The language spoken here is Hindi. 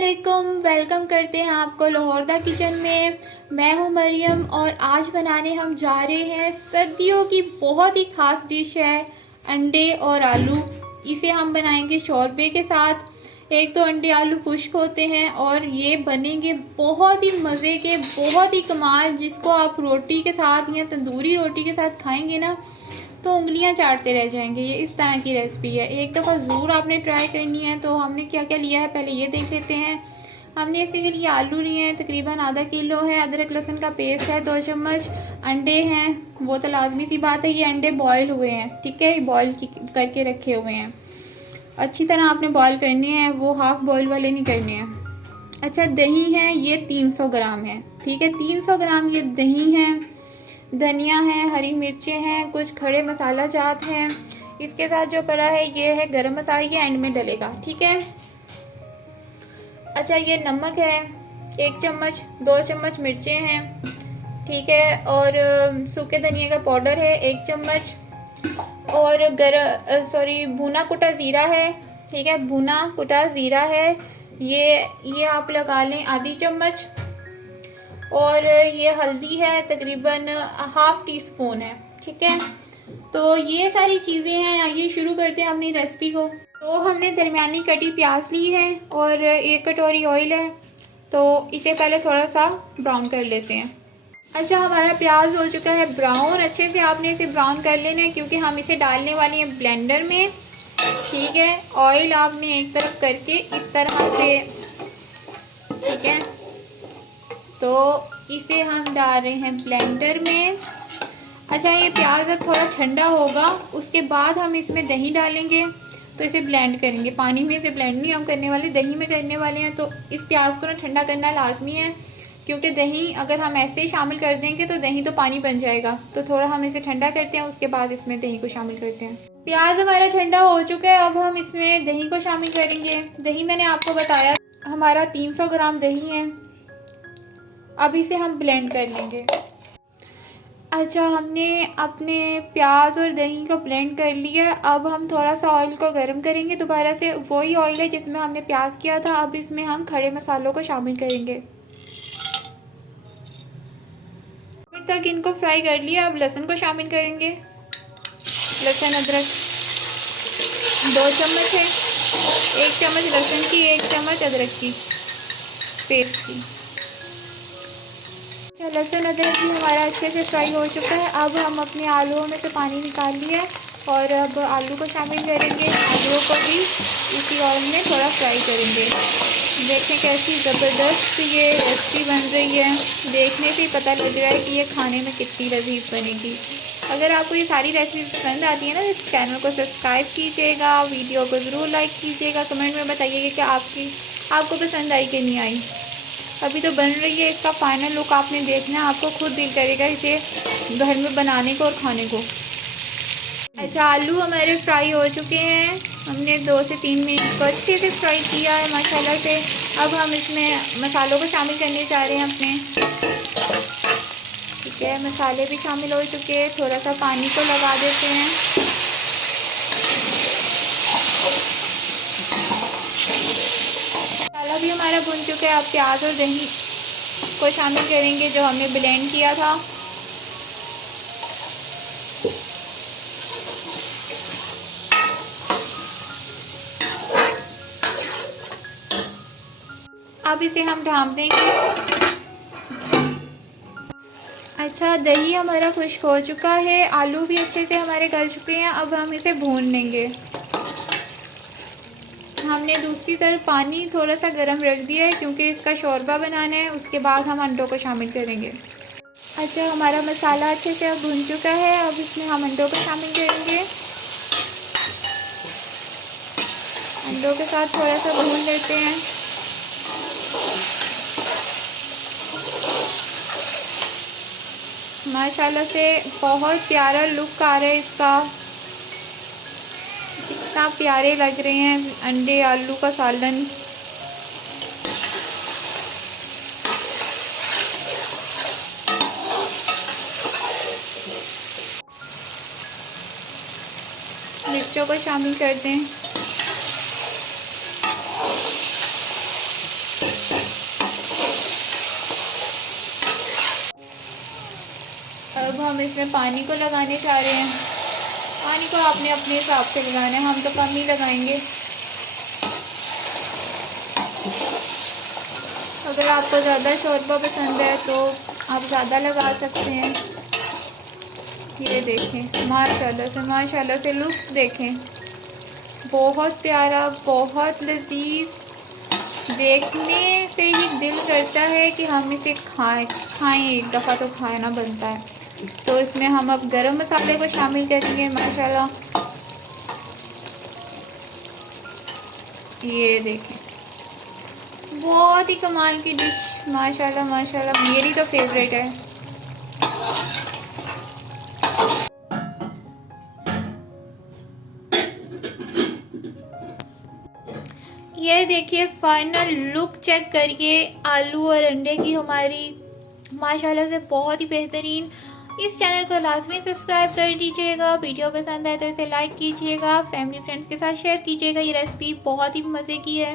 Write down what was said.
अस्सलामुअलैकुम, वेलकम करते हैं आपको लाहौर दा किचन में। मैं हूं मरियम और आज बनाने हम जा रहे हैं सर्दियों की बहुत ही ख़ास डिश है अंडे और आलू। इसे हम बनाएंगे शोरबे के साथ। एक तो अंडे आलू खुश्क होते हैं और ये बनेंगे बहुत ही मज़े के, बहुत ही कमाल, जिसको आप रोटी के साथ या तंदूरी रोटी के साथ खाएंगे ना तो उंगलियां चाटते रह जाएंगे। ये इस तरह की रेसिपी है, एक दफ़ा ज़रूर आपने ट्राई करनी है। तो हमने क्या क्या लिया है पहले ये देख लेते हैं। हमने इसके लिए आलू लिए हैं, तकरीबन आधा किलो है। अदरक लहसुन का पेस्ट है 2 चम्मच। अंडे हैं, वो तो लाजमी सी बात है, ये अंडे बॉयल हुए हैं, ठीक है, बॉयल करके रखे हुए हैं। अच्छी तरह आपने बॉयल करने हैं, वो हाफ़ बॉयल वाले नहीं करने हैं। अच्छा, दही है, ये 300 ग्राम है, ठीक है, 300 ग्राम ये दही है। धनिया है, हरी मिर्चें हैं, कुछ खड़े मसाला जात हैं। इसके साथ जो पड़ा है ये है गरम मसाला, ये एंड में डलेगा, ठीक है। अच्छा, ये नमक है 1 चम्मच, 2 चम्मच मिर्चें हैं, ठीक है, और सूखे धनिया का पाउडर है 1 चम्मच, और भुना कुटा ज़ीरा है, ठीक है, भुना कुटा ज़ीरा है, ये आप लगा लें आधी चम्मच। और ये हल्दी है तकरीबन हाफ़ टी स्पून है, ठीक है। तो ये सारी चीज़ें हैं। आइए शुरू करते हैं अपनी रेसिपी को। तो हमने दरमियानी कटी प्याज ली है और 1 कटोरी ऑयल है, तो इसे पहले थोड़ा सा ब्राउन कर लेते हैं। अच्छा, हमारा प्याज हो चुका है ब्राउन। अच्छे से आपने इसे ब्राउन कर लेना है क्योंकि हम इसे डालने वाले हैं ब्लेंडर में, ठीक है। ऑयल आपने एक तरफ करके इस तरह से, ठीक है, तो इसे हम डाल रहे हैं ब्लेंडर में। अच्छा, ये प्याज अब थोड़ा ठंडा होगा, उसके बाद हम इसमें दही डालेंगे, तो इसे ब्लेंड करेंगे। पानी में इसे ब्लेंड नहीं हम करने वाले, दही में करने वाले हैं। तो इस प्याज को ना ठंडा करना लाजमी है, क्योंकि दही अगर हम ऐसे ही शामिल कर देंगे तो दही तो पानी बन जाएगा। तो थोड़ा हम इसे ठंडा करते हैं, उसके बाद इसमें दही को शामिल करते हैं। प्याज हमारा ठंडा हो चुका है, अब हम इसमें दही को शामिल करेंगे। दही मैंने आपको बताया हमारा 300 ग्राम दही है। अब इसे हम ब्लेंड कर लेंगे। अच्छा, हमने अपने प्याज और दही को ब्लेंड कर लिया। अब हम थोड़ा सा ऑयल को गर्म करेंगे दोबारा से, वही ऑयल है जिसमें हमने प्याज किया था। अब इसमें हम खड़े मसालों को शामिल करेंगे। फिर तक इनको फ्राई कर लिया। अब लहसुन को शामिल करेंगे। लहसुन अदरक 2 चम्मच है, 1 चम्मच लहसुन की, 1 चम्मच अदरक की पेस्ट की। लहसुन अदरक भी हमारा अच्छे से फ्राई हो चुका है। अब हम अपने आलूओं में से पानी निकाल लिया है और अब आलू को शामिल करेंगे। आलूओं को भी इसी ऑयल में थोड़ा फ्राई करेंगे। देखें कैसी ज़बरदस्त ये रेसिपी बन रही है, देखने से ही पता लग रहा है कि ये खाने में कितनी लजीज बनेगी। अगर आपको ये सारी रेसिपी पसंद आती है ना तो चैनल को सब्सक्राइब कीजिएगा, वीडियो को ज़रूर लाइक कीजिएगा, कमेंट में बताइएगा कि आपको पसंद आई कि नहीं आई। अभी तो बन रही है, इसका फाइनल लुक आपने देखना है, आपको खुद दिल करेगा इसे घर में बनाने को और खाने को। अच्छा, आलू हमारे फ्राई हो चुके हैं। हमने 2 से 3 मिनट को अच्छे से फ्राई किया है माशाल्लाह से। अब हम इसमें मसालों को शामिल करने जा रहे हैं अपने, ठीक है। मसाले भी शामिल हो चुके हैं, थोड़ा सा पानी को लगा देते हैं। मसाला भी हमारा भुन चुका है। अब प्याज और दही को शामिल करेंगे जो हमने ब्लेंड किया था। अब इसे हम ढाँप देंगे। अच्छा, दही हमारा खुश्क हो चुका है, आलू भी अच्छे से हमारे गल चुके हैं। अब हम इसे भून लेंगे। हमने दूसरी तरफ पानी थोड़ा सा गर्म रख दिया है क्योंकि इसका शोरबा बनाना है, उसके बाद हम अंडों को शामिल करेंगे। अच्छा, हमारा मसाला अच्छे से अब भुन चुका है। अब इसमें हम अंडों को शामिल करेंगे। अंडों के साथ थोड़ा सा भून लेते हैं। माशाल्लाह से बहुत प्यारा लुक आ रहा है इसका, इतना प्यारे लग रहे हैं अंडे आलू का सालन। मिर्चों को शामिल कर दें। अब हम इसमें पानी को लगाने जा रहे हैं। पानी को आपने अपने हिसाब से लगाना है, हम तो कम ही लगाएंगे। अगर आपको ज़्यादा शोरबा पसंद है तो आप ज़्यादा लगा सकते हैं। ये देखें, माशाल्लाह से लुक देखें, बहुत प्यारा, बहुत लजीज। देखने से ही दिल करता है कि हम इसे खाएं, एक दफ़ा तो खाना बनता है। तो इसमें हम अब गरम मसाले को शामिल करेंगे। माशाल्लाह ये देखें, बहुत ही कमाल की डिश, माशाल्लाह मेरी तो फेवरेट है। ये देखिए, फाइनल लुक चेक करिए आलू और अंडे की हमारी, माशाल्लाह से बहुत ही बेहतरीन। इस चैनल को लाजमी सब्सक्राइब कर दीजिएगा। वीडियो पसंद आए तो इसे लाइक कीजिएगा, फैमिली फ्रेंड्स के साथ शेयर कीजिएगा। ये रेसिपी बहुत ही मज़े की है।